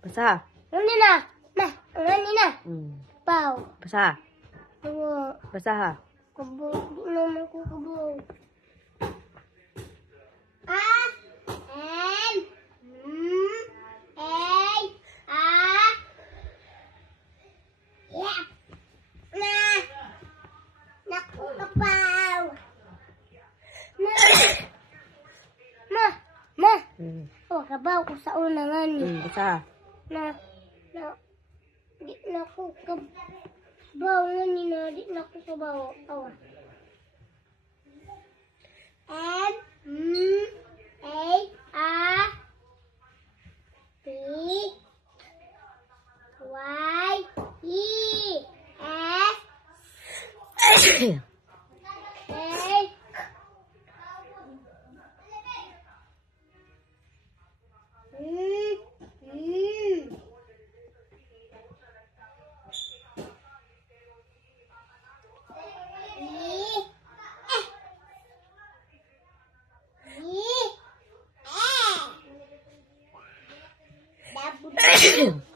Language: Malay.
Besar. Ini nah. Nah, ini nah. Pau. Besar. Dua. Besar. Kebul. Namaku kebul. A. N. A. A. Ya. Nah. Naku kepau. Nah. Nah. Oh, kebau ku sa unangan ni. Besar. Nah. Di naku ke bau ni na di naku ke bau. Awas. M A A P Y E S A